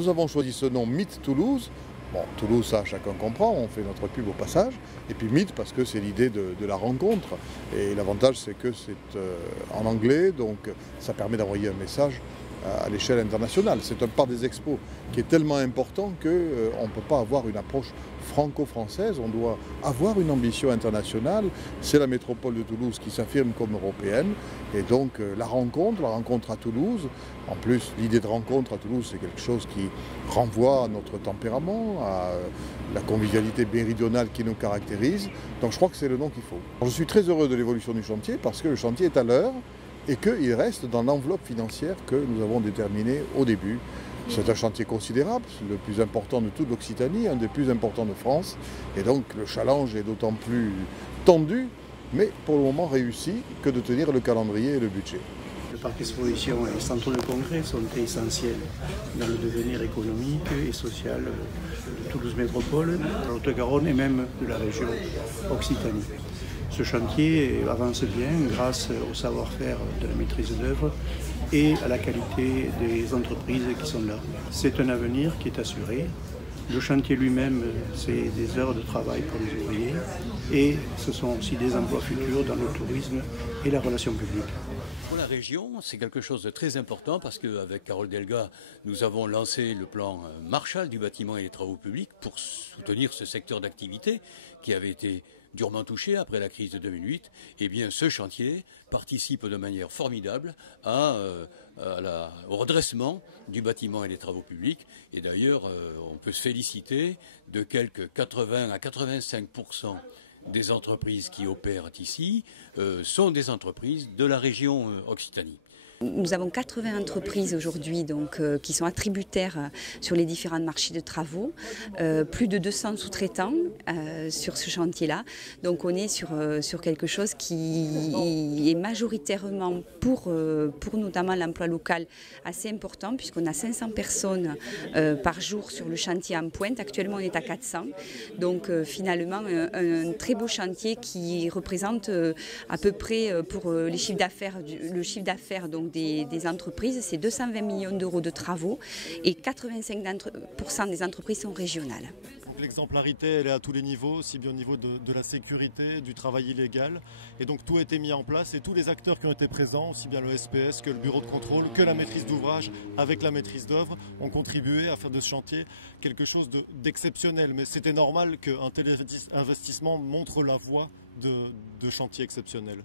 nous avons choisi ce nom Meet Toulouse. Bon, Toulouse, ça, chacun comprend, on fait notre pub au passage. Et puis Meet, parce que c'est l'idée de la rencontre. Et l'avantage, c'est que c'est en anglais, donc ça permet d'envoyer un message à l'échelle internationale. C'est un part des expos qui est tellement important qu'on ne peut pas avoir une approche franco-française, on doit avoir une ambition internationale. C'est la métropole de Toulouse qui s'affirme comme européenne. Et donc la rencontre à Toulouse, en plus l'idée de rencontre à Toulouse, c'est quelque chose qui renvoie à notre tempérament, à la convivialité méridionale qui nous caractérise. Donc je crois que c'est le nom qu'il faut. Je suis très heureux de l'évolution du chantier parce que le chantier est à l'heure et qu'il reste dans l'enveloppe financière que nous avons déterminée au début. C'est un chantier considérable, le plus important de toute l'Occitanie, un des plus importants de France. Et donc le challenge est d'autant plus tendu, mais pour le moment réussi, que de tenir le calendrier et le budget. Le parc exposition et le centre de congrès sont essentiels dans le devenir économique et social de Toulouse Métropole, de la Haute-Garonne et même de la région Occitanie. Ce chantier avance bien grâce au savoir-faire de la maîtrise d'œuvre et à la qualité des entreprises qui sont là. C'est un avenir qui est assuré. Le chantier lui-même, c'est des heures de travail pour les ouvriers et ce sont aussi des emplois futurs dans le tourisme et la relation publique. Pour la région, c'est quelque chose de très important parce qu'avec Carole Delga, nous avons lancé le plan Marshall du bâtiment et des travaux publics pour soutenir ce secteur d'activité qui avait été durement touché après la crise de 2008. Eh bien, ce chantier participe de manière formidable au redressement du bâtiment et des travaux publics. Et d'ailleurs, on peut se féliciter de quelques 80 à 85% des entreprises qui opèrent ici sont des entreprises de la région Occitanie. Nous avons 80 entreprises aujourd'hui qui sont attributaires sur les différents marchés de travaux, plus de 200 sous-traitants sur ce chantier-là. Donc on est sur quelque chose qui est majoritairement pour notamment l'emploi local assez important puisqu'on a 500 personnes par jour sur le chantier en pointe. Actuellement on est à 400. Donc finalement un très beau chantier qui représente à peu près pour le chiffre d'affaires des entreprises, c'est 220 millions d'euros de travaux et 85% des entreprises sont régionales. L'exemplarité, elle est à tous les niveaux, aussi bien au niveau de la sécurité, du travail illégal. Et donc tout a été mis en place et tous les acteurs qui ont été présents, aussi bien le SPS que le bureau de contrôle, que la maîtrise d'ouvrage avec la maîtrise d'œuvre, ont contribué à faire de ce chantier quelque chose d'exceptionnel. Mais c'était normal qu'un tel investissement montre la voie de chantiers exceptionnels.